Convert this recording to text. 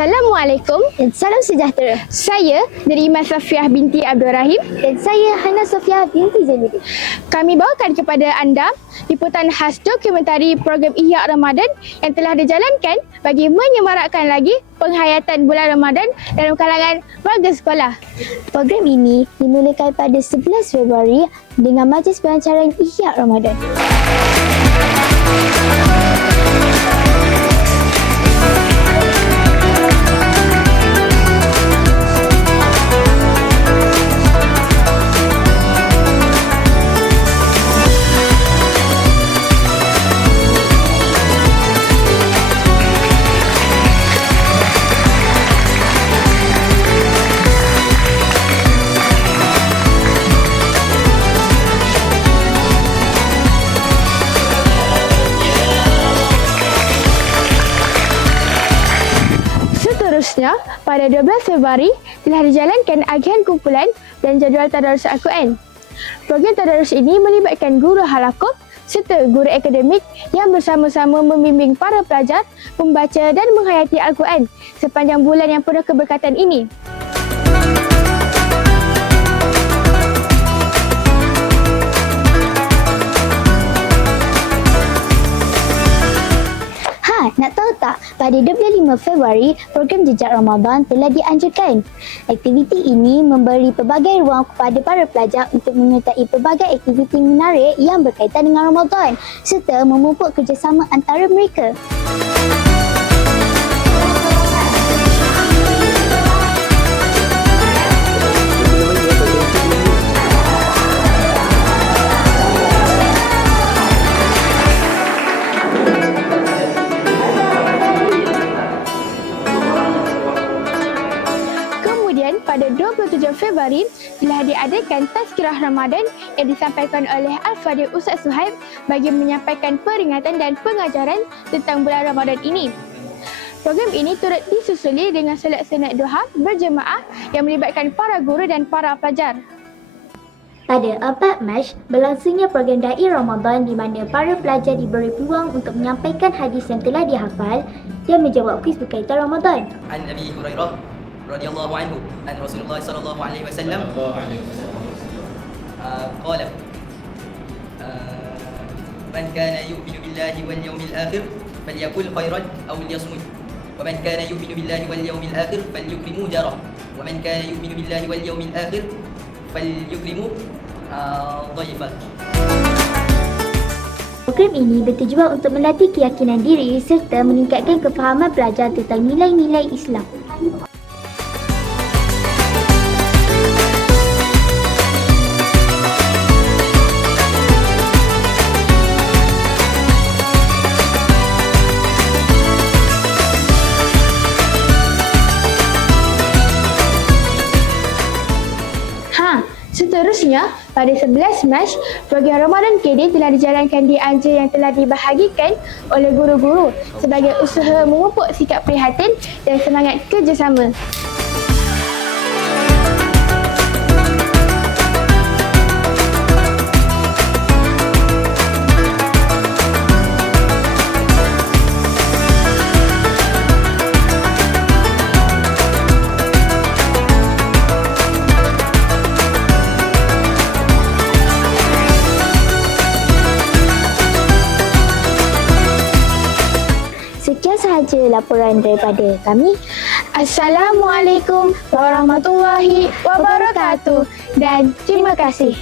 Assalamualaikum dan salam sejahtera. Saya Nerima Safiah binti Abdul Rahim Dan saya Hana Sofiah binti Zainuddin. Kami bawakan kepada anda liputan khas dokumentari program Ihya Ramadan yang telah dijalankan bagi menyemarakkan lagi penghayatan bulan Ramadan dalam kalangan warga sekolah. Program ini dimulakan pada 11 Februari dengan majlis pelancaran Ihya Ramadan. Seterusnya, pada 12 Februari telah dijalankan agihan kumpulan dan jadual tadarus Al-Quran. Program tadarus ini melibatkan guru halaqah serta guru akademik yang bersama-sama membimbing para pelajar membaca dan menghayati Al-Quran sepanjang bulan yang penuh keberkatan ini. Nak tahu tak, pada 25 Februari, program Jejak Ramadan telah dianjurkan. Aktiviti ini memberi pelbagai ruang kepada para pelajar untuk menyertai pelbagai aktiviti menarik yang berkaitan dengan Ramadan serta memupuk kerjasama antara mereka. Pada 27 Februari telah diadakan Tazkirah Ramadan yang disampaikan oleh Al-Fadhil Ustaz Suhaib bagi menyampaikan peringatan dan pengajaran tentang bulan Ramadan ini. Program ini turut disusuli dengan solat sunat duha berjemaah yang melibatkan para guru dan para pelajar. Pada 4 Mac, berlangsungnya program Dai Ramadan di mana para pelajar diberi peluang untuk menyampaikan hadis yang telah dihafal dan menjawab kuis berkaitan Ramadan. An Abi Hurairah radhiyallahu anhu an Rasulullah sallallahu alaihi wasallam qala man kana yu'minu billahi wal yawmil akhir falyakul khairan aw liyasmut wa man kana yu'minu billahi wal yawmil akhir falyukrimu jarah wa man kana yu'minu billahi wal yawmil akhir falyukrimu dhaifah. Program ini bertujuan untuk melatih keyakinan diri serta meningkatkan kefahaman pelajar tentang nilai-nilai Islam. Seterusnya, pada 11 Mac, program Ramadan KD telah dijalankan di Anja yang telah dibahagikan oleh guru-guru sebagai usaha memupuk sikap prihatin dan semangat kerjasama. Sekian sahaja laporan daripada kami. Assalamualaikum warahmatullahi wabarakatuh dan terima kasih.